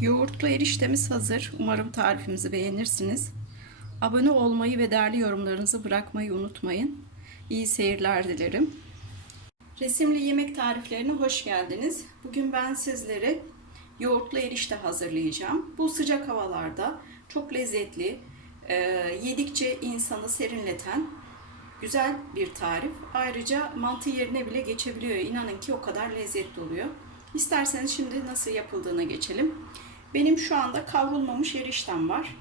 Yoğurtlu eriştemiz hazır. Umarım tarifimizi beğenirsiniz. Abone olmayı ve değerli yorumlarınızı bırakmayı unutmayın. İyi seyirler dilerim. Resimli yemek tariflerine hoş geldiniz. Bugün ben sizlere yoğurtlu erişte hazırlayacağım. Bu sıcak havalarda çok lezzetli, e, yedikçe insanı serinleten güzel bir tarif. Ayrıca mantı yerine bile geçebiliyor. İnanın ki o kadar lezzetli oluyor. İsterseniz şimdi nasıl yapıldığına geçelim. Benim şu anda kavrulmamış eriştem var.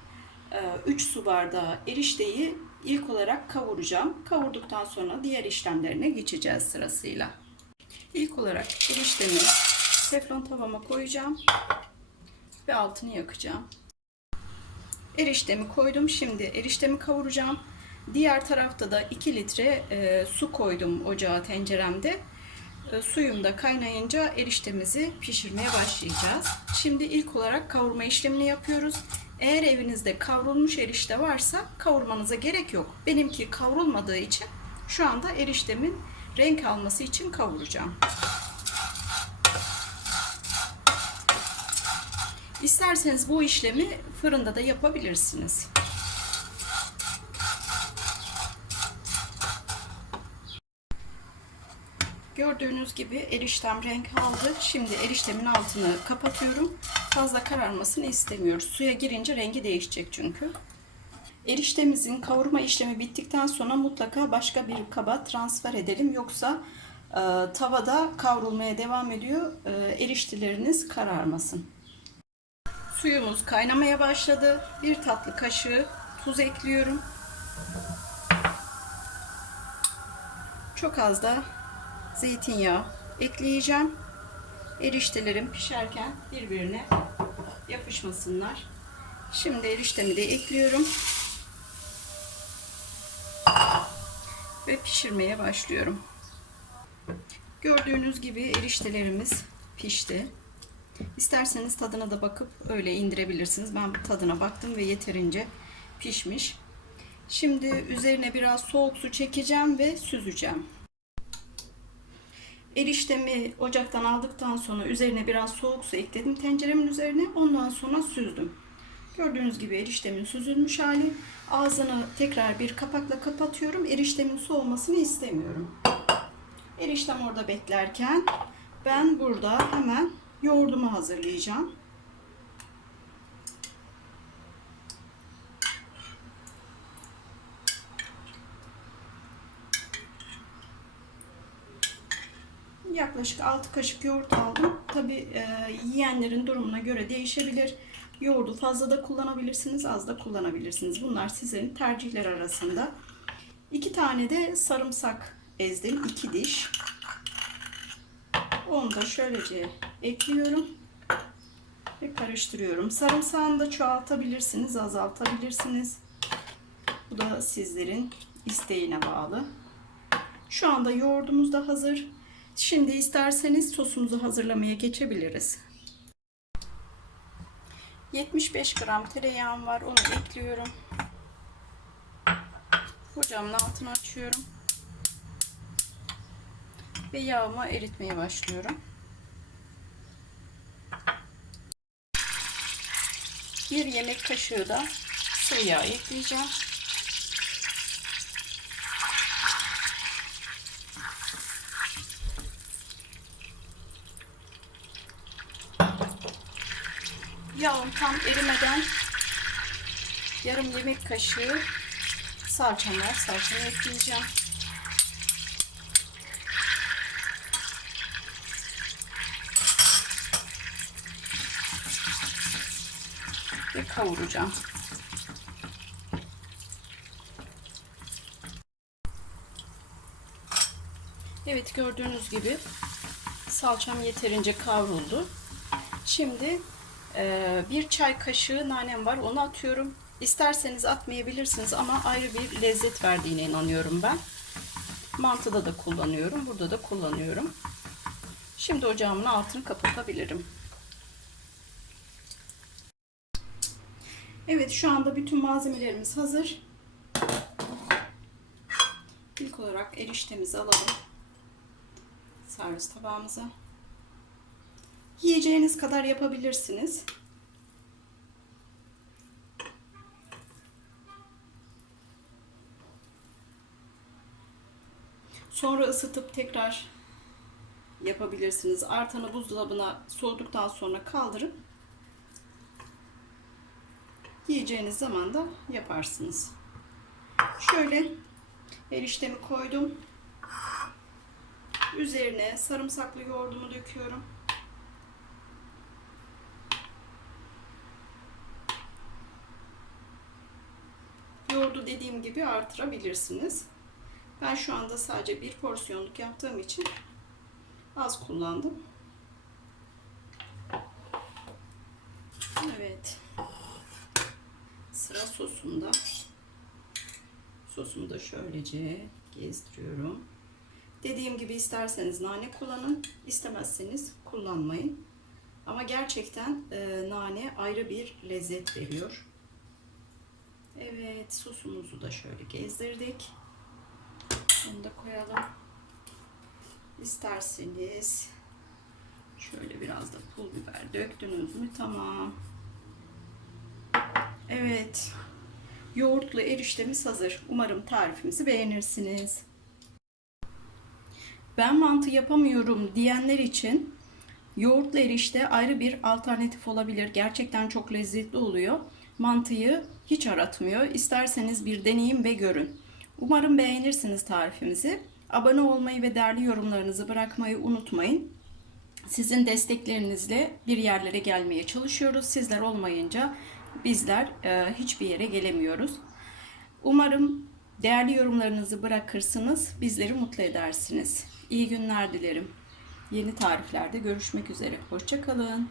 3 su bardağı erişteyi ilk olarak kavuracağım. Kavurduktan sonra diğer işlemlerine geçeceğiz sırasıyla. İlk olarak eriştemi teflon tavama koyacağım ve altını yakacağım. Eriştemi koydum. Şimdi eriştemi kavuracağım. Diğer tarafta da 2 litre e, su koydum ocağa tenceremde. E, suyum da kaynayınca eriştemizi pişirmeye başlayacağız. Şimdi ilk olarak kavurma işlemini yapıyoruz. Eğer evinizde kavrulmuş erişte varsa kavurmanıza gerek yok. Benimki kavrulmadığı için şu anda eriştemin renk alması için kavuracağım. İsterseniz bu işlemi fırında da yapabilirsiniz. Gördüğünüz gibi eriştem renk aldı. Şimdi eriştemin altını kapatıyorum. Fazla kararmasını istemiyoruz. Suya girince rengi değişecek çünkü. Eriştemizin kavurma işlemi bittikten sonra mutlaka başka bir kaba transfer edelim. Yoksa e, tavada kavrulmaya devam ediyor. E, erişteleriniz kararmasın. Suyumuz kaynamaya başladı. Bir tatlı kaşığı tuz ekliyorum. Çok az da zeytinyağı ekleyeceğim. Eriştelerim pişerken birbirine yapışmasınlar. Şimdi eriştemi de ekliyorum. Ve pişirmeye başlıyorum. Gördüğünüz gibi eriştelerimiz pişti. İsterseniz tadına da bakıp öyle indirebilirsiniz. Ben tadına baktım ve yeterince pişmiş. Şimdi üzerine biraz soğuk su çekeceğim ve süzeceğim. Eriştemi ocaktan aldıktan sonra üzerine biraz soğuk su ekledim tenceremin üzerine. Ondan sonra süzdüm. Gördüğünüz gibi eriştemin süzülmüş hali. Ağzını tekrar bir kapakla kapatıyorum. Eriştemin soğumasını istemiyorum. Eriştem orada beklerken ben burada hemen yoğurdumu hazırlayacağım. Yaklaşık 6 kaşık yoğurt aldım. Tabi e, yiyenlerin durumuna göre değişebilir. Yoğurdu fazla da kullanabilirsiniz, az da kullanabilirsiniz. Bunlar sizin tercihler arasında. 2 tane de sarımsak ezdim. 2 diş. Onu da şöylece ekliyorum ve karıştırıyorum. Sarımsağını da çoğaltabilirsiniz, azaltabilirsiniz. Bu da sizlerin isteğine bağlı. Şu anda yoğurdumuz da hazır. Şimdi isterseniz sosumuzu hazırlamaya geçebiliriz. 75 gram tereyağım var. Onu ekliyorum. Ocağımın altını açıyorum. Ve yağımı eritmeye başlıyorum. Bir yemek kaşığı da sıvı yağ ekleyeceğim. Yağım tam erimeden yarım yemek kaşığı salçam var. Salçamı ekleyeceğim. Ve kavuracağım. Evet gördüğünüz gibi salçam yeterince kavruldu. Şimdi bir çay kaşığı nanem var. Onu atıyorum. İsterseniz atmayabilirsiniz ama ayrı bir lezzet verdiğine inanıyorum ben. Mantıda da kullanıyorum. Burada da kullanıyorum. Şimdi ocağımın altını kapatabilirim. Evet şu anda bütün malzemelerimiz hazır. İlk olarak eriştemizi alalım. Servis tabağımıza. Yiyeceğiniz kadar yapabilirsiniz. Sonra ısıtıp tekrar yapabilirsiniz. Artanı buzdolabına soğuduktan sonra kaldırıp yiyeceğiniz zaman da yaparsınız. Şöyle eriştemi koydum. Üzerine sarımsaklı yoğurdumu döküyorum. Yoğurdu dediğim gibi artırabilirsiniz. Ben şu anda sadece bir porsiyonluk yaptığım için az kullandım. Evet. Sıra sosunda. Sosumu da şöylece gezdiriyorum. Dediğim gibi isterseniz nane kullanın, istemezseniz kullanmayın. Ama gerçekten e, nane ayrı bir lezzet veriyor. Evet, sosumuzu da şöyle gezdirdik. Bunu da koyalım. İsterseniz şöyle biraz da pul biber döktünüz mü tamam. Evet. Yoğurtlu eriştemiz hazır. Umarım tarifimizi beğenirsiniz. Ben mantı yapamıyorum diyenler için yoğurtlu erişte ayrı bir alternatif olabilir. Gerçekten çok lezzetli oluyor. Mantıyı hiç aratmıyor. İsterseniz bir deneyin ve görün. Umarım beğenirsiniz tarifimizi. Abone olmayı ve değerli yorumlarınızı bırakmayı unutmayın. Sizin desteklerinizle bir yerlere gelmeye çalışıyoruz. Sizler olmayınca bizler e, hiçbir yere gelemiyoruz. Umarım değerli yorumlarınızı bırakırsınız, bizleri mutlu edersiniz. İyi günler dilerim. Yeni tariflerde görüşmek üzere. Hoşçakalın.